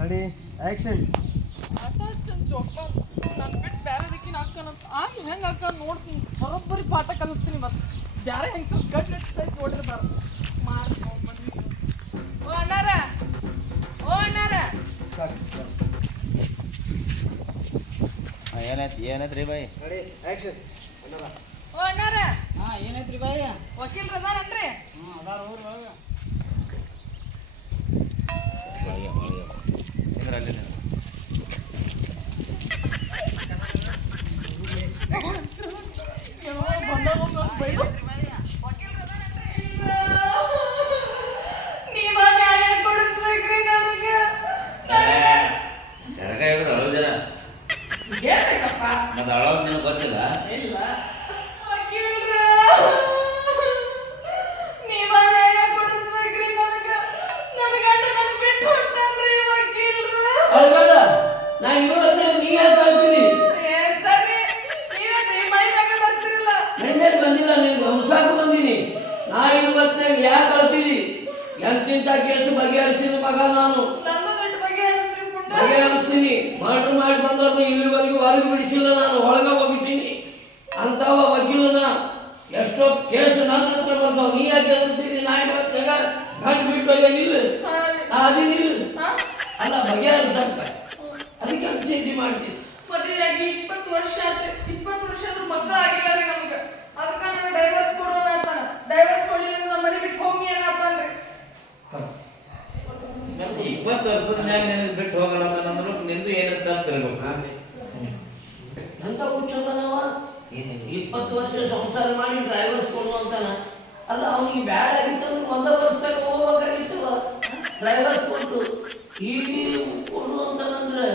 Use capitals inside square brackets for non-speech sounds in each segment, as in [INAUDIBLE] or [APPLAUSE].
Ready action ನನ್ನ ಬಿಟ್ಟು ಬೇರೆ ದಿಕ್ಕಿನ ಅಂತ. ಆಗಿ ಹೆಂಗ್ ಹಾಕ ನೋಡ್ತೀನಿ. ಬರೋಬ್ಬರಿ ಪಾಠ ಕಲಿಸ್ತೀನಿ ಮತ್ತೆ. ಬ್ಯಾರೆ ಹೆಂಗ್ ಸ್ವಲ್ಪ ಗಟ್ಟಿ ಸೈಟ್ ನೋಡಿರ್ಬಾರ್ದು ಮಾಡ್ಕೊಂಡ್ ಬಂದ್ವಿ ಓ ಅಣ್ಣಾರ. ಓ ಅಣ್ಣಾರ. ಏನಾಯ್ತು ಏನಾಯ್ತು ರೀ ಬಾಯ್? ರೆಡಿ ಆ್ಯಕ್ಷನ್ ಅನ್ನಲ್ಲ ಓ ಅಣ್ಣಾರ. ಏನೈತ್ರಿ ಬಾಯ? ವಕೀಲ್ರ ಅದಾರನ್ರಿ ಹ್ಞೂ ಅದಾರ ಊರ್ ಒಳಗ. ಬಂದಾಗ ಬೈದು. ಗಂಟು ನಿಲ್ಲು ಹೋಗಿಲ್ಲ ನಿಲ್ಲು ಹಾ? ಅಲ್ಲ ಬಗೆಹರಿಸಂತ ಅದಕ್ಕೆ ಅದು ಚೇಂಜ್ ಮಾಡ್ತೀನಿ. ಮದುವೆಯಾಗಿ ಇಪ್ಪತ್ತು ವರ್ಷ ಆದ್ರೆ ಇಪ್ಪತ್ತು ವರ್ಷ ಆದ್ರೂ ಮಕ್ಕಳು ಆಗಿಲ್ಲ ರೀ ನಮ್ಗ. ಅದಕ್ಕ ನನಗೆ ಡೈವರ್ಸ್ ಕೊಡೋಣ ಅಂತಾನ. ಡೈವರ್ಸ್ ಕೊಡಿ ಅಂದ್ರೆ ನಮ್ಮ ಮನೆ ಬಿಟ್ಟು ಹೋಗಿ ಅನ್ನತಾನ್ರಿ ಮತ್ತೆ ಇಪ್ಪತ್ತು ವರ್ಷದ ಮ್ಯಾಗ ನಿನಗೆ ಬಿಟ್ಟು ಹೋಗಲ್ಲ ಅಂತಂದ್ರು ನಿಂದು ಏನಿರ್ತ ಅಂತ ಎಂತ ಹುಚ್ಚದನವ ಇಪ್ಪತ್ತು ವರ್ಷ ಸಂಸಾರ ಮಾಡಿ ಡ್ರೈವರ್ಸ್ ಕೊಡುವಂತಾನ ಅಲ್ಲ ಅವನಿಗೆ ಬ್ಯಾಡ್ ಆಗಿತ್ತಂದ್ರೆ ಒಂದ ವರ್ಷದಾಗ ಹೋಗ್ಬೇಕಾಗಿತ್ತವ ಡ್ರೈವರ್ಸ್ ಕೊಟ್ಟು ಈ ಕೊಡು ಅಂತಂದ್ರೆ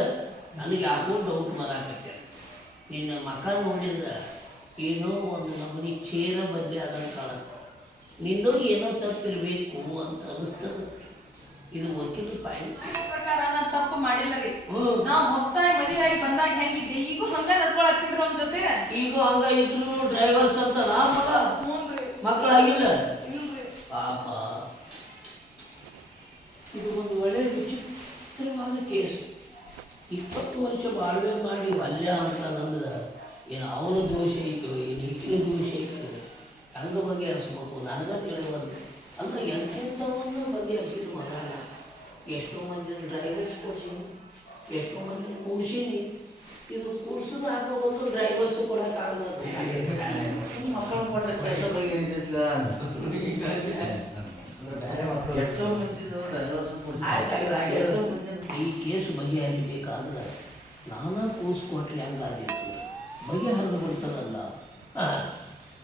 ನನಗೆ ಯಾಕೋ ಡೌಟ್ ಬರಾಕತ್ತೆ ನಿನ್ನ ಮಕ ನೋಡಿದ್ರೆ ಏನೋ ಒಂದು ನಮೂನಿ ಚೇರ ಬದಲಿ ಆದಂಗೆ ಕಾಣುತ್ತೆ. ನಿನ್ನೂ ಏನೋ ತಪ್ಪಿರಬೇಕು ಅಂತ ಅನಿಸ್ತದೆ. ಇದು ವಕೀಲ ಪಾಯಿಂಟ್. ಪ್ರಕಾರ ನಾನು ತಪ್ಪು ಮಾಡಿಲ್ಲ ರೀ. ನಾವು ಹೊಸದಾಗಿ ಆಗಿ ಬಂದಾಗ ಹೆಂಗಿದ್ದೆ? ಈಗೂ ಹಂಗ ನಡ್ಕೊಳತ್ತಿದ್ರು ಅವನ ಜೊತೆ? ಈಗ ಹಂಗ ಇದ್ರು ಡ್ರೈವರ್ಸ್ ಅಂತ ನಾ ಮಗ ಹ್ಞೂನ್ರಿ ಮಕ್ಕಳಾಗಿಲ್ಲ ಪಾಪ. ಇದು ಒಂದು ಒಳ್ಳೆಯ ವಿಚಿತ್ರವಾದ ಕೇಸು. ಇಪ್ಪತ್ತು ವರ್ಷ ಬಾಳ್ವೆ ಮಾಡಿ ವಲ್ಯ ಅಂತಂದ್ರೆ ಏನು ಅವನ ದೋಷ ಇತ್ತು ಏನು ಹಿಟ್ಟಿನ ದೋಷ ಇತ್ತು? ಹಂಗ ಬಗೆಹರಿಸ್ಬೇಕು ನನಗ ತಿಳಿಬಾರ್ದು [LAUGHS] ಅಂದ್ರೆ ಎಂಥೆಂಥವನ್ನು ಬಗೆಹರಿಸಿದ ಮಗಾಣ ಎಷ್ಟೋ ಮಂದಿ ಡ್ರೈವರ್ಸ್ ಕೊಡ್ಸೀನಿ ಎಷ್ಟೋ ಮಂದಿ ಕೂಡ್ಸೀನಿ ಇದು ಕೂಡ್ಸೋದು ಹಾಕೋಬೋದು ಡ್ರೈವರ್ಸ್ ಕೊಡೋಕ್ಕಾಗಲ್ಲ ಮಕ್ಕಳು ಕೊಟ್ಟರೆ ಕೆಲಸ ಬಗ್ಗೆ ಬೇರೆ ಎಷ್ಟೋ ಆಯ್ತು. ಈ ಕೇಸ್ ಬಗೆಹರಿಬೇಕಾದ್ರೆ ನಾನಾ ಕೂಸ್ ಕೊಟ್ರೆ ಹೆಂಗಾದಿತ್ತು ಬಗೆಹರಿದು ಬಿಡ್ತದಲ್ಲ.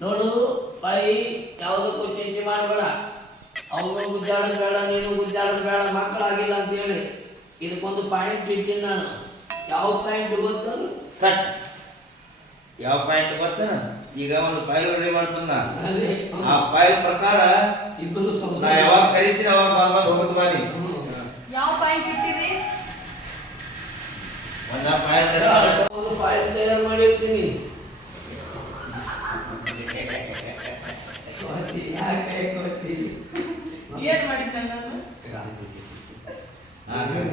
ನೋಡು, ಬಾಯಿ ಯಾವುದಕ್ಕೂ ಚಿಂತೆ ಮಾಡಬೇಡ. ಅವನು ಗುದ್ದಾಡೋದು ಬೇಡ, ನೀನು ಗುದ್ದಾಡೋದು ಬೇಡ, ಮಕ್ಕಳಾಗಿಲ್ಲ ಅಂತ ಹೇಳಿ ಇದಕ್ಕೊಂದು ಪಾಯಿಂಟ್ ಇದ್ದೀನಿ ನಾನು. ಯಾವ ಪಾಯಿಂಟ್ ಗೊತ್ತು? ಕಟ್. ಯಾವ ಪಾಯಿಂಟ್ ಗೊತ್ತ? ಈಗ ಒಂದು ಫೈಲ್ ರೆಡಿ ಮಾಡ್ತಾನ. ಆ ಫೈಲ್ ಪ್ರಕಾರ ಇಬ್ಬರು ನಾ ಸಂಸಾರ ಯಾವಾಗ ಕರಿತೀನಿ ಅವಾಗ ಬಂದ್ ಬಂದ್ ಹೋಗುದು ಮಾಡಿ ಯಾವ ಫೈಲ್ ಇಟ್ಟಿರಿ ಒಂದ ಫೈಲ್ ಒಂದು ಫೈಲ್ ತಯಾರು ಮಾಡಿರ್ತೀನಿ. ಏನ್ ಮಾಡಿದ್ದೆ ನಾನು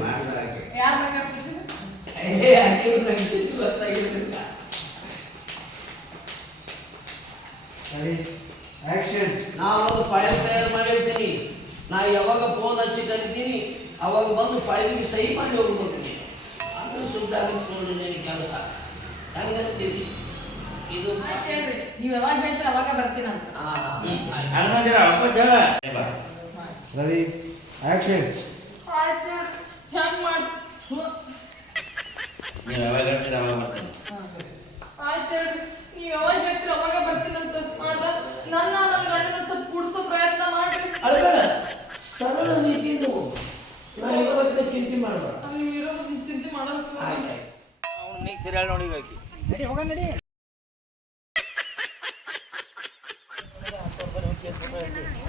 ಮಾಡ್ತಾರೆ ಆಕೆ. ಯಾರನ್ನ ಕರ್ಸಿದ್ರು ಏ ಹಾಕಿದ್ರು ನಂಗೆ ಚಿಂತೆ ಗೊತ್ತಾಗಿರ್ಲಿಲ್ಲ ರೆಡಿ ಆ್ಯಕ್ಷನ್ ನಾವು ಒಂದು ಫೈಲ್ ತಯಾರು ಮಾಡಿರ್ತೀನಿ ನಾ ಯಾವಾಗ ಫೋನ್ ಹಚ್ಚಿ ಕರಿತೀನಿ ಅವಾಗ ಬಂದು ಫೈಲಿಗೆ ಸಹಿ ಮಾಡಿ ಹೋಗ್ಬೇಕು ನೀನು ಅದು ಸುದ್ದ ಆಗುತ್ತೆ ನೋಡಿ ನಿನಗೆ ಕೆಲಸ. ಹಂಗಂತೀರಿ. ಇದು ನೀವು ಹೇಳ್ರಿ. ನೀವ್ ಯಾವಾಗ ಹೇಳ್ತೀರ ಅವಾಗ ಬರ್ತೀನಿ ಆ, ರವಿ ಆಕ್ಷನ್ ಆಯ್ತು. ಹೆಂಗ್ ಮಾಡ್ ನೀವು ಯಾವಾಗ ಹೇಳ್ತೀರ ಅವಾಗ ಬರ್ತೀನಿ. ಆಯ್ತು ಹೇಳ್ರಿ. ನೀವ್ ಯಾವಾಗ ಹೇಳ್ತೀರ ಅವಾಗ ಬರ್ತೀನಂತ ಆದ್ರೆ ನನ್ನ ನನ್ನ ಗಂಡನ ಸ್ವಲ್ಪ ಕುಡ್ಸೋ ಪ್ರಯತ್ನ ಮಾಡ್ರಿ ಅಳ್ಬೇಡ ಸರಳ ರೀತಿಯಿಂದ ಹೋಗು ನಾ ಇವತ್ತಿನ ಚಿಂತೆ ಮಾಡಬೇಡ ನೀವು ಇರೋ ಚಿಂತೆ ಮಾಡಲ್ಲ ಆಯ್ತು ಸರಿಯಾಗಿ ನೋಡಿ ನಡಿ ಹೋಗೋಣ ನಡಿ.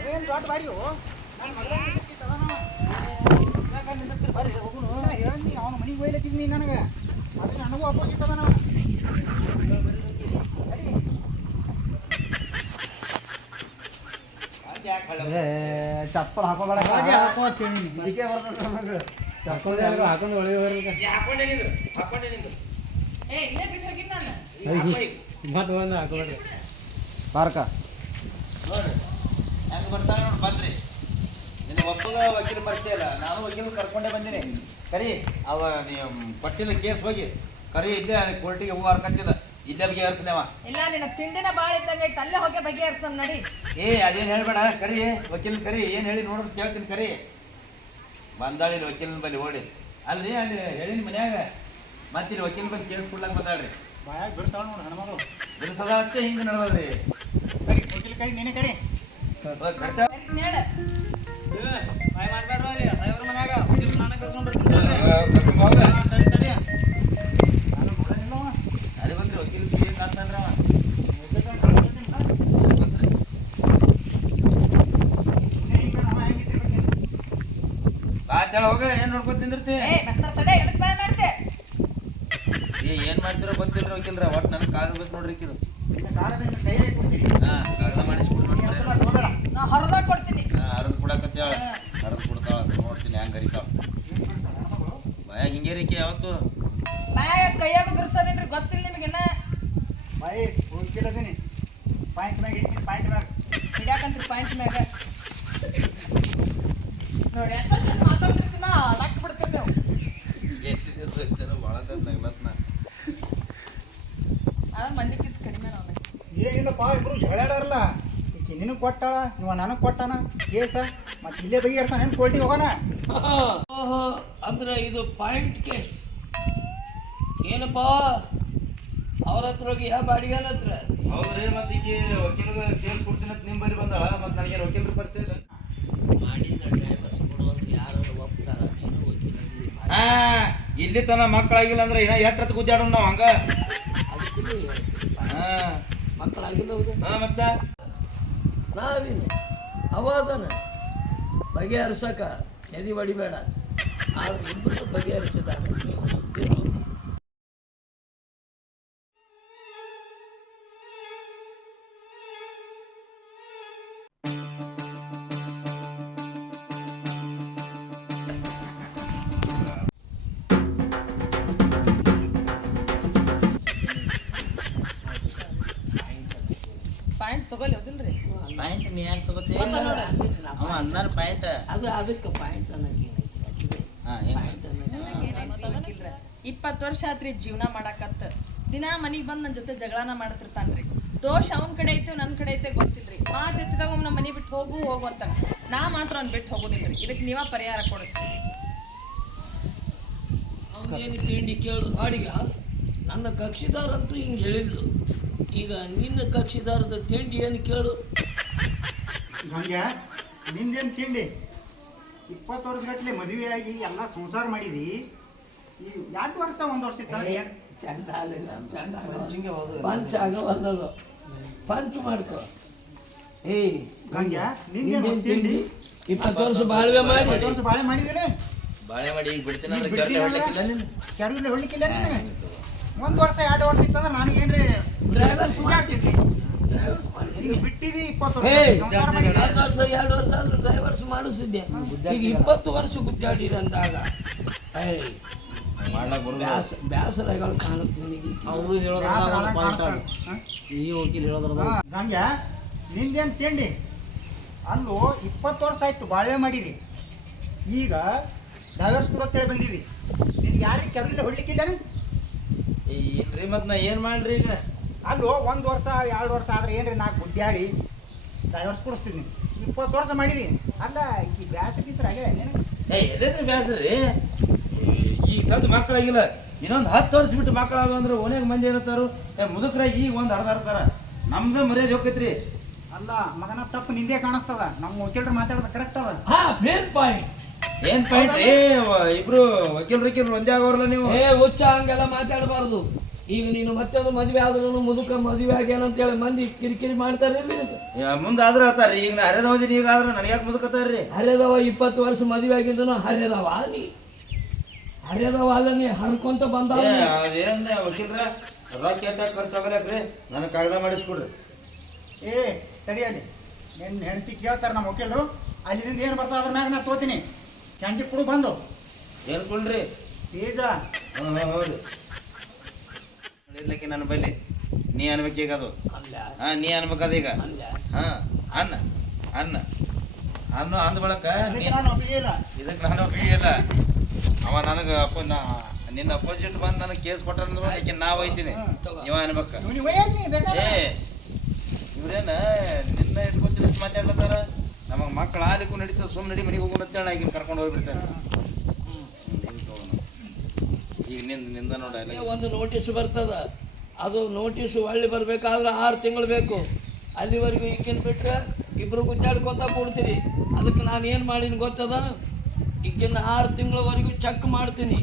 ಏನು ದೊಡ್ಡ ಬಾರಿ ನಾನು ಮಗಳ ಬರ್ರಿ ಹೋಗುನು ಹೇಳಿ ಅವನ ಮನೆಗೆ ನನಗೆ. ಅದ್ರ ನನಗೂ ಅಪೋಸಿಟ್ ಅದ ನಾವು ಚಪ್ಪಲ್ ಹಾಕೋಬೇಡ ಹಾಕೋತೀನಿ. ಚಪ್ಪಲ್ ಹಾಕೊಂಡು ಒಳಗೆ ಬರ್ಬೇಕು ನೀ ಹಾಕೊಂಡೆ ಪಾರ್ಕ ಹೆಂಗ್ ಬರ್ತಾನೆ ನೋಡಿ ಬಂದ್ರಿ. ನಿನ್ನ ಒಬ್ಬಗ ವಕೀಲ ಪರಿಚಯ ಇಲ್ಲ. ನಾನು ವಕೀಲ ಕರ್ಕೊಂಡೇ ಬಂದಿನಿ. ಕರಿ ಅವ ನೀವು ಕೊಟ್ಟಿಲ್ಲ ಕೇಸ್ ಹೋಗಿ. ಕರಿ ಇದ್ದೆ ಕೋರ್ಟಿಗೆ ಹೋಗಿ ಹರ್ಕತ್ತಿಲ್ಲ ಇಲ್ಲೇ ಬಗ್ಗೆ ಹರ್ಸ್ನೇವ ಇಲ್ಲ ನಿನ್ನ ತಿಂಡಿನ ಭಾಳ ಇದ್ದಂಗ ಐತೆ ಅಲ್ಲೇ ಹೋಗಿ ಬಗೆಹರಿಸಮ್ ನಡಿ. ಏ ಅದೇನು ಹೇಳ್ಬೇಡ. ಕರಿ ವಕೀಲ್ ಕರಿ ಏನು ಹೇಳಿ ನೋಡೋದು ಕೇಳ್ತೀನಿ ಕರಿ. ಬಂದಾಳಿ ವಕೀಲನ ಬಳಿ ಓಡಿ. ಅಲ್ರಿ ಅಲ್ಲಿ ಹೇಳಿನ ಮನ್ಯಾಗ. ಮತ್ತೆ ಇಲ್ಲಿ ವಕೀಲ ಬಂದು ಕೇಸ್ ಕೊಡ್ಲಂಗ ಬಂದಾಳ್ರಿ. ಬಾಯಾಗ ಬಿಡ್ಸಾಳ ನೋಡು ಹೆಣ್ಮಗಳು. ಬಿಡಿಸದ ಅಷ್ಟೇ ಹಿಂಗೆ ನಡವಲ್ರಿ ವಕೀಲ ಕೈ ನೀನೇ ಕರಿ. ಬಂದ್ರಿ ವಕೀಲ ಕೇಸ್ ಅವ. ಹೋಗ ಏನ್ ನೋಡ್ಕೊಂಡ್ ತಿಂದಿರ್ತಿ ಏ ಬರ್ತಾರ ತಡೆ ಎದಕ್ ಬಾಯ್ ಮಾಡ್ತೆ ಏ ಏನ್ ಮಾಡ್ತಿರೋ ಗೊತ್ತಿಲ್ಲ ವಕೀಲ್ರ ಒಟ್ಟು ನನ್ ಕಾಗದ ಬೇಕು ನೋಡ್ರಿ ಇದು. ಹಾ ಕಾಗದ ಮಾಡಿಸ್ಬಿಟ್ಟು ನೀ ಹೊರದಾಗ ಕೊಡ್ತೀನಿ. ಹರಿದು ಕೊಡಕತ್ತೇಳ ಹರಿದು ಕೊಡ್ತಾಳ ನೋಡ್ತೀನಿ ಹೆಂಗ್ ಹರಿತಾವ ಭಯ ಹಿಂಗೆ ರೀಕಿ ಯಾವತ್ತು? ಕೈಯಾಗ ಬಿರ್ಸೋದೇನ್ರಿ ಗೊತ್ತಿಲ್ಲ ನಿಮಗೆಲ್ಲ ಬಾಯಿ ಅದೀನಿ ಪಾಯಿಂಟ್ ಮ್ಯಾಗ ಇಡ್ತೀನಿ ಪಾಯಿಂಟ್ ಮ್ಯಾಗ. ಹಿಡ್ಯಾಕಂತ್ರಿ ಪಾಯಿಂಟ್ ಮ್ಯಾಗ. ನೋಡಿ ಎಂತ ಮಾತಾಡ್ತಿರ್ತೀನ ಲಕ್ ಬಿಡ್ತೀವಿ ನೀವು. ಭಾಳ ಅದ ಮಂಡಿಕಿತ್ತು ಕಡಿಮೆ ನಾವು ಏನಿಲ್ಲಪ್ಪ ಇಬ್ರು ಜಗಳಾಡಾರಲ್ಲ. ಈಕಿ ನಿನಗೆ ಕೊಟ್ಟಾಳ ಇವ ನನಗೆ ಕೊಟ್ಟಾನ? ಕೇಸ? ಮತ್ತೆ ಇಲ್ಲೇ ಬಗೆಹರ್ಸಾನ ಹೆಂಗೆ ಕೋರ್ಟಿಗೆ ಹೋಗೋಣ? ಓಹೋ ಅಂದ್ರೆ ಇದು ಪಾಯಿಂಟ್ ಕೇಸ್ ಏನಪ್ಪ? ಅವ್ರ ಹತ್ರ ಹೋಗಿ ಯಾವ ಬಾಡಿಗೆನ ಹತ್ರ? ಹೌದ್ರಿ ಮತ್ತೆ ಈಕೆ ವಕೀಲ ಕೇಸ್ ಕೊಡ್ತೀನಿ ಅಂತ ನಿಮ್ ಬರಿ ಬಂದಾಳ ಮತ್ತೆ ನನಗೇನು ವಕೀಲರ ಪರಿಚಯ ಇಲ್ಲ. ಮಾಡಿದ ಡ್ರೈವರ್ಸ್ ಯಾರು ಒಪ್ತಾರ? ನೀನು ಇಲ್ಲಿ ತನ ಮಕ್ಕಳಾಗಿಲ್ಲ ಅಂದ್ರೆ ಇನ್ನ ಎಷ್ಟ್ ಹತ್ತು ಗುದ್ದಾಡೋಣ ನಾವು ಹಂಗ? ಹಾ. ಮಕ್ಕಳಾಗಿಲ್ಲ ಮತ್ತ? ನಾವಿನ ಅವಾದನ ಬಗೆಹರಿಸಕ ಎದಿ ಬಡಿಬೇಡ ಆದ್ರೆ ಇಬ್ಬರು ಬಗೆಹರಿಸಿದಾಗ ನೀ ಯಾಕೆ ತಗೋತಿ? ಒಂದ ಅವ ಅಂದಾನ ಪಾಯಿಂಟ್. ಅದು ಅದಕ್ಕೆ ಪಾಯಿಂಟ್ ಅನ್ನೋಕೆ ಏನೈತಿ ಹಾ ಹೆಂಗ ಪಾಯಿಂಟ್ ಅನ್ನೋಕೆ ಇಪ್ಪತ್ತು ವರ್ಷ ಆತ್ರಿ ಜೀವನ ಮಾಡಾಕತ್ತ ದಿನ ಮನಿಗ್ ಬಂದ್ ನನ್ನ ಜೊತೆ ಜಗಳನ ಮಾಡ್ತಿರ್ತಾನ್ರಿ. ದೋಷ ಅವನ ಕಡೆ ಐತೆ ನನ್ನ ಕಡೆ ಐತೆ ಗೊತ್ತಿಲ್ರಿ. ಮಾತು ಎತ್ತಿದಾಗ ಒಮ್ಮೆ ನಮ್ಮ ಮನೆ ಬಿಟ್ಟು ಹೋಗು ಹೋಗು ಅಂತ ನಾ ಮಾತ್ರ ಅವ್ನ್ ಬಿಟ್ಟು ಹೋಗೋದಿಲ್ರಿ. ಇದಕ್ಕೆ ನೀವ ಪರಿಹಾರ ಕೊಡಿಸ್ತೀವಿ ಅವನೇನು ತಿಂಡಿ ಕೇಳು? ಆಡಿಗ ನನ್ನ ಕಕ್ಷಿದಾರಂತೂ ಹಿಂಗೆ ಹೇಳಿದ್ಲು. ಈಗ ನಿನ್ನ ಕಕ್ಷಿದಾರದ ತಿಂಡಿ ಏನು ಕೇಳು? ಹಂಗೆ? ನಿಂದೇನು ತಿಂಡಿ? ಇಪ್ಪತ್ತು ವರ್ಷಗಟ್ಟಲೆ ಮದುವೆ ಆಗಿ ಎಲ್ಲ ಸಂಸಾರ ಮಾಡಿದಿ? ಈ ಎರಡು ವರ್ಷ ಒಂದು ವರ್ಷ ಚಂದ ಆಗಲಿಲ್ಲ ಚಂದ ಆಗಲ್ಲ. ಹಿಂಗೆ ಹೋದು. ಪಂಚ್ ಆಗವಲ್ಲದು ಪಂಚ್ ಮಾಡ್ಕೊ. ಏಯ್ ಗಂಗ್ಯ ನಿಂದೇನು ತಿಂಡಿ? ತಿಂಡಿ? ಇಪ್ಪತ್ತು ವರ್ಷ ಬಾಳ್ವೆ ಮಾಡಿ. ಇಪ್ಪತ್ತು ವರ್ಷ ಬಾಳೆ ಮಾಡಿದ್ರೆ ಬಾಳೆ ಮಾಡಿ ಈಗ ಬಿಡ್ತೀನಿ ಅಂದ್ರೆ ಹೊಡ್ಲಿಕ್ಕಿಲ್ಲ ನೀನು. ಒಂದು ವರ್ಷ ಎರಡು ವರ್ಷ ಇತ್ತಂದ್ರೆ ನಾನು ಏನ್ರಿ ಡ್ರೈವರ್ಸ್ ಸುಳ್ಳಾಗ್ತಿದ್ದೆ. ಹತ್ತು ವರ್ಷ. ಎರಡು ವರ್ಷ ಆದ್ರೂ ಡ್ರೈವರ್ಸ್ ಮಾಡಿಸಿದ್ದೆ ಈಗ ಇಪ್ಪತ್ತು ವರ್ಷ ಗುದ್ದಾಡಿರಂದಾಗ ಬ್ಯಾಸರಗಳು ಕಾಣುತ್ತೆ ನಿನಗೆ. ಅವರು ಹೇಳೋದ್ರ. ಈ ವಕೀಲ್ ಹೇಳೋದ್ರದ ಹಂಗೆ ನಿಂದೇನು ತಿಂಡಿ? ಅಲ್ಲೂ ಇಪ್ಪತ್ತು ವರ್ಷ ಆಯ್ತು ಬಾಳ್ವೆ ಮಾಡಿರಿ. ಈಗ ಡೈವರ್ಸ್ ಕೊಡೋತ್ತೇಳಿ ಬಂದಿರಿ ನಿನ್ಗೆ ಯಾರಿಗೆ ಕೆರವಿಲ್ಲ ಹೊಡ್ಲಿಕ್ಕಿಲ್ಲ ಏ, ಇಲ್ರಿ ಮತ್ ನಾ ಏನ್ ಮಾಡ್ರಿ ಈಗ? ಅಲ್ಲೂ ಒಂದು ವರ್ಷ ಎರಡು ವರ್ಷ ಆದ್ರೆ ಏನ್ರಿ ನಾಲ್ಕು ಗುದ್ದಾಡಿ? ಡೈವರ್ಸ್ ಕೊಡಿಸ್ತೀನಿ. ಇಪ್ಪತ್ತು ವರ್ಷ ಮಾಡಿದಿ. ಅಲ್ಲ ಈ ಬ್ಯಾಸ ಬೀಸ್ರ ಹಾಗೆ ನಿನಗೆ ಏ ಎಲ್ಲಿದ್ರಿ ಬ್ಯಾಸ್ರಿ ಈಗ ಸದ್ ಮಕ್ಕಳಾಗಿಲ್ಲ. ಇನ್ನೊಂದು ಹತ್ತು ವರ್ಷ ಬಿಟ್ಟು ಮಕ್ಕಳಾದ ಅಂದ್ರೆ ಓನ್ಯಾಗ ಮಂದಿ ಏನತ್ತಾರು ಏ ಮುದುಕ್ರ ಈಗ ಒಂದು ಅರ್ಧಾರ. ನಮ್ದೇ ಮರ್ಯಾದೆ ಹೋಗ್ತೈತ್ರಿ ಅಲ್ಲ ಮಗನ ತಪ್ಪು ನಿಂದೆ ಕಾಣಿಸ್ತದ. ನಮ್ಮ ವಕೀಲರು ಮಾತಾಡೋದು ಕರೆಕ್ಟ್ ಅದ. ಹಾ ಮೇನ್ ಪಾಯಿಂಟ್ ಏನ್ ಪಾಯಿಂಟ್ ಏ ಇಬ್ರು ವಕೀಲರು ವಕೀಲ್ ಒಂದೇ ಆಗೋರ್ಲ ನೀವು. ಏ ಹುಚ್ಚ ಹಂಗೆಲ್ಲ ಮಾತಾಡಬಾರ್ದು. ಈಗ ನೀನು ಮತ್ತೊಂದು ಮದುವೆ ಆದ್ರೂ ಮುದುಕ ಮದುವೆ ಆಗ್ಯಾನಂತೇಳಿ ಮಂದಿ ಕಿರಿಕಿರಿ ಮಾಡ್ತಾರೆ ಮುಂದೆ ಆದ್ರೆ ಆತಾರ್ರಿ ಈಗ ನಾ ಹೋದಿನಿ ಈಗ ಆದ್ರೆ ನನಗೆ ಯಾಕೆ ಮುದುಕತ್ತಾರ್ರಿ? ಹರಿಯದವ ಇಪ್ಪತ್ತು ವರ್ಷ ಮದುವೆ ಆಗಿದ್ದನು ಹರಿಯದವ ನೀ. ಹರಿಯದವ ಅಲ್ಲ ನೀ ಹರ್ಕೊಂತ ಬಂದ ಅದೇನ್ ವಕೀಲ್ರ? ರೊಕ್ಕ ಎಟ್ಟ ಖರ್ಚು ಆಗಲಕ್ರಿ ನನಗೆ ಕಾಗದ ಮಾಡಿಸ್ಕೊಡ್ರಿ. ಏ ತಡಿಯಲ್ಲಿ ನಿನ್ನ ಹೆಂಡತಿ ಕೇಳ್ತಾರೆ ನಮ್ಮ ವಕೀಲರು ಅಲ್ಲಿಂದ ಏನು ಬರ್ತಾ ಅದ್ರ ಮ್ಯಾಗ ನಾ ತೋತೀನಿ. ಚಾಂಚಿ ಕೊಡು ಬಂದು. ಏನು ಕೊಡ್ರಿ? ಫೀಸ ಹೌದು. ಇರ್ಲಿಕ್ಕೆ ನನ್ನ ಬಲ್ಲಿ ನೀ ಅನ್ಬೇಕು ಈಗ ಅದು. ಹಾ ನೀ ಅನ್ಬೇಕದ ಈಗ. ಹಾ ಅನ್ನ ಅನ್ನ. ಅನ್ನ ಅಂದ ಬಳಕ ಅದಕ್ಕೆ ನಾನು ಒಪ್ಪಿಗೆ ಇಲ್ಲ. ಇದಕ್ಕೆ ಅವ ನನಗೆ ಅಪ್ಪ ನಾ ನಿನ್ನ ಅಪೋಸಿಟ್ ಬಂದು ನನಗೆ ಕೇಸ್ ಕೊಟ್ಟ ಆಕೆ ನಾ ಒಯ್ತೀನಿ. ಇವ ಅನ್ಬೇಕ. ಏ ಇವ್ರೇನ ನಿನ್ನ ಇಟ್ಕೊತೀನಿ ಮಾತಾಡ್ಲತ್ತಾರ? ನಮಗೆ ಮಕ್ಕಳು ಆಲಿಕ್ಕೂ ನಡೀತದೆ ಸುಮ್ಮನೆ ನಡಿ ಮನೆಗೆ ಹೋಗೋಣ ಅಂತೇಳಿ ಕರ್ಕೊಂಡು ಹೋಗ್ಬಿಡ್ತಾರೆ ಈಗ ನಿಂದ ನಿಂದ ನೋಡ ಒಂದು ನೋಟಿಸ್ ಬರ್ತದ. ಅದು ನೋಟಿಸ್ ಒಳ್ಳೆ ಬರ್ಬೇಕಾದ್ರೆ ಆರು ತಿಂಗಳು ಬೇಕು. ಅಲ್ಲಿವರೆಗೂ ಈಗಿನ ಬಿಟ್ಟರೆ ಇಬ್ರು ಗುದ್ದಾಡ್ಕೊಂತ ಕೊಡ್ತೀರಿ ಅದಕ್ಕೆ ನಾನು ಏನು ಮಾಡೀನಿ ಗೊತ್ತದ? ಈಗಿನ ಆರು ತಿಂಗಳವರೆಗೂ ಚೆಕ್ ಮಾಡ್ತೀನಿ.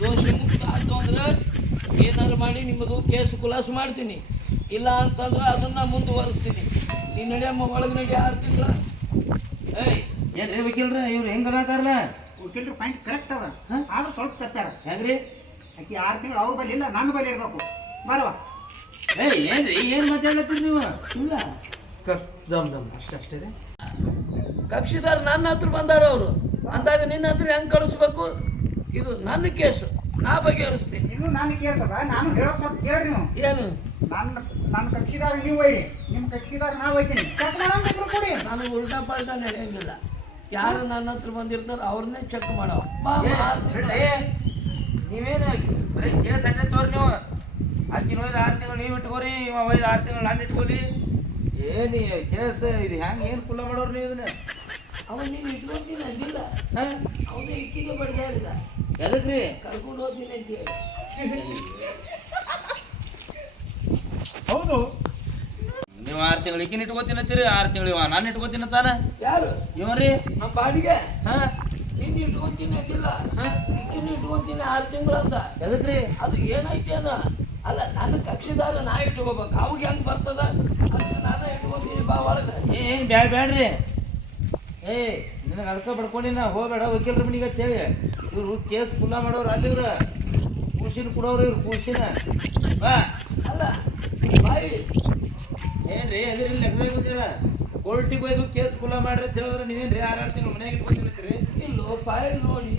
ದೋಷ ಮುಕ್ತ ಆಯ್ತು ಅಂದ್ರೆ ಏನಾದ್ರು ಮಾಡಿ ನಿಮ್ಮದು ಕೇಸ್ ಖುಲಾಸು ಮಾಡ್ತೀನಿ. ಇಲ್ಲ ಅಂತಂದ್ರೆ ಅದನ್ನು ಮುಂದುವರಿಸ್ತೀನಿ. ನೀನು ನಡೆಯಮ್ಮ ಒಳಗೆ ನಡಿ ಆರು ತಿಂಗಳ. ಏಯ್ ಏನ್ರಿ ವಕೀಲ್ರ? ಇವ್ರು ಹೆಂಗಾರಲ್ಲ ಅನ್ನತಾರಲ್ಲ ವಕೀಲರು ಪಾಯಿಂಟ್ ಕರೆಕ್ಟ್ ಅದ. ಆದ್ರೂ ಸ್ವಲ್ಪ ತಪ್ಪಾರ ಹೆಂಗ್ರಿ? ಆಕಿ ಆರು ತಿಂಗಳು ಅವ್ರ ಬಲ್ಲಿ ಇಲ್ಲ ನನ್ನ ಬಲ್ಲಿ ಇರ್ಬೇಕು. ಬರವಾ ಏಯ್ ಏನ್ರಿ ಏನ್ ಮಾತಾಡ್ಲತ್ತೀರಿ ನೀವು? ಇಲ್ಲ. ಕ ದಮ್ ದಮ್ ಅಷ್ಟೇ ಅಷ್ಟೇ ಕಕ್ಷಿದಾರ ನನ್ನ ಹತ್ರ ಬಂದಾರ ಅವರು. ಅಂದಾಗ ನಿನ್ನ ಹತ್ರ ಹೆಂಗೆ ಕಳಿಸ್ಬೇಕು? ಇದು ನನ್ನ ಕೇಸು. ನಾ ಬಗೆಹರಿಸ್ತೀನಿ ಇದು ನನ್ನ ಕೇಸ್ ಅದ. ನಾನು ಹೇಳೋ ಸ್ವಲ್ಪ ಕೇಳ್ರಿ ನೀವು. ಏನು? ನನ್ನ ನನ್ನ ಕಕ್ಷಿದಾರ ನೀವು ಒಯ್ರಿ. ನಿಮ್ಮ ಕಕ್ಷಿದಾರ ನಾ ಒಯ್ತೀನಿ. ಚೆಕ್ ಮಾಡೋಣ ಕೂಡಿ? ನನಗೆ ಉಲ್ಟಾ ಪಲ್ಟಾ ನಡೆಯಂಗಿಲ್ಲ. ಯಾರು ನನ್ನ ಹತ್ರ ಬಂದಿರ್ತಾರೋ ಅವ್ರನ್ನೇ ಚೆಕ್ ಮಾಡೋ. ನೀವೇನು ಬರೀ ಕೇಸ್ ಅಟ್ಟೆ ತೋರಿ ನೀವು. ಆಕಿನ ಒಯ್ದು ಆರು ತಿಂಗಳು ನೀವು ಇಟ್ಕೋರಿ ಇವ ಒಯ್ದು ಆರು ತಿಂಗಳು ನಾನು ಇಟ್ಕೊಲಿ. ಏನು ಕೇಸ್ ಇದು ಹೆಂಗೆ ಏನು ಕುಲ್ಲ ಮಾಡೋರು ನೀವು ಇದನ್ನ? ಅವ ನೀನು ಇಟ್ಕೊಂತೀನಿ ಅಲ್ಲಿಲ್ಲ ಅವನು ಇಕ್ಕಿಗೆ ಬಡ್ದಾಡಿದ ಎದಕ್ಕೆ ರೀ ಕರ್ಕೊಂಡು ಹೋಗ್ತೀನಿ ಅಂತ ಹೇಳಿ ಹೌದು. ನೀವು ಆರು ತಿಂಗಳು ಈಗಿನ ಇಟ್ಕೋತೀನಿ ಅಂತೀರಿ ಆರು ತಿಂಗಳು ಇವ ನಾನು ಇಟ್ಕೋತೀನಿ ತಾನ ಯಾರು? ಇವನ್ರಿ? ನಮ್ಮ ಬಾಡಿಗೆ? ಹಾಂ. ನಿನ್ನ ಇಟ್ಕೊಂತೀನಿ ಅಂತಿಲ್ಲ ಇಕ್ಕಿನ ಇಟ್ಕೊಂತೀನಿ ಆರು ತಿಂಗಳು ಅಂತ. ಎದಕ್ರಿ? ಅದು ಏನೈತೆ ಅದ? ಅಲ್ಲ ನನ್ನ ಕಕ್ಷಿದಾರ ನಾ ಇಟ್ಕೋಬೇಕು. ಅವಾಗ ಹೆಂಗೆ ಬರ್ತದ? ಅದಕ್ಕೆ ನಾನು ಇಟ್ಕೊತೀನಿ ಬಾ ಒಳಗೆ. ಏನ್ ಬ್ಯಾಡ ಬ್ಯಾಡ್ರಿ? ಏ ನಿನಗೆ ಅದಕ್ಕೆ ನಾ ಹೋಗ್ಬೇಡ ವಕೀಲ್ರ ಮನೆಗೆ ಅಂತೇಳಿ ಇವರು ಕೇಸ್ ಕುಲ್ಲ ಮಾಡೋರು ಅಲ್ಲಿ ಇವ್ರು. ಕೂಸಿನ ಕೊಡೋರು ಇವ್ರು ಕೂಸಿನ ಬಾ. ಅಲ್ಲ ಬಾಯಿ. ಏನ್ರಿ ಅದ್ರಿ ಲೆಕ್ಕದಾಗ ಬಂದಿರ ಕೋರ್ಟಿಗೆ ಹೋಯ್ದು ಕೇಸ್ ಕುಲ ಮಾಡ್ರಿ ಅಂತ ಹೇಳಿದ್ರೆ ನೀವೇನ್ರಿ ಆರಾಡ್ತೀನಿ ಮನೆಗೆ ಇಟ್ಕೊತೀರಿ ಇಲ್ಲೋ ಫೈಲ್ ನೋಡಿ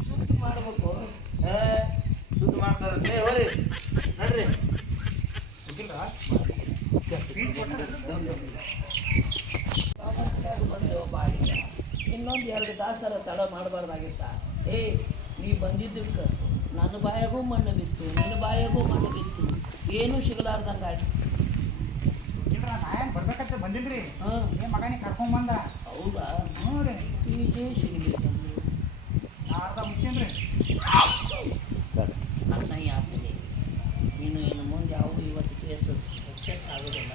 ಶುದ್ಧ ಮಾಡ್ಬೇಕು. ಶುದ್ಧ ಸುದ್ದಿ ಮಾಡ್ತಾರ ಹೋರಿ ನೋಡ್ರಿ. ಬಂದೆವು ಬಾಡಿಗೆ ಇನ್ನೊಂದು ಎರಡು ದಾಸರ ತಡ ಮಾಡಬಾರ್ದಾಗಿತ್ತ? ಏ ನೀ ಬಂದಿದ್ದಕ್ಕೆ ನನ್ನ ಬಾಯಾಗೂ ಮಣ್ಣು ಬಿತ್ತು ನಿನ್ನ ಬಾಯಾಗೂ ಮಣ್ಣು ಬಿತ್ತು ಏನೂ ಸಿಗಲಾರ್ದಂಗೆ ಆಯ್ತು ಇಲ್ರ ನಾ ಏನು ಬರ್ಬೇಕಂತ ಬಂದಿದ್ರಿ ನಿಮ್ಮ ಮಗನಿಗೆ ಕರ್ಕೊಂಡ್ ಬಂದ? ಹೌದಾ? ಹ್ಞೂ ಈ ವಿಜಯ ಸಿಗಲಿಲ್ಲ ಅರ್ಧ ಮುಚ್ಚೇನ್ರಿ. ಅಸಹ್ಯ ಆಗ್ತದೆ. ನೀನು ಇನ್ನು ಮುಂದೆ ಯಾವುದು ಇವತ್ತು ಕೇಸು ಸಕ್ಸಸ್ ಆಗೋದಿಲ್ಲ.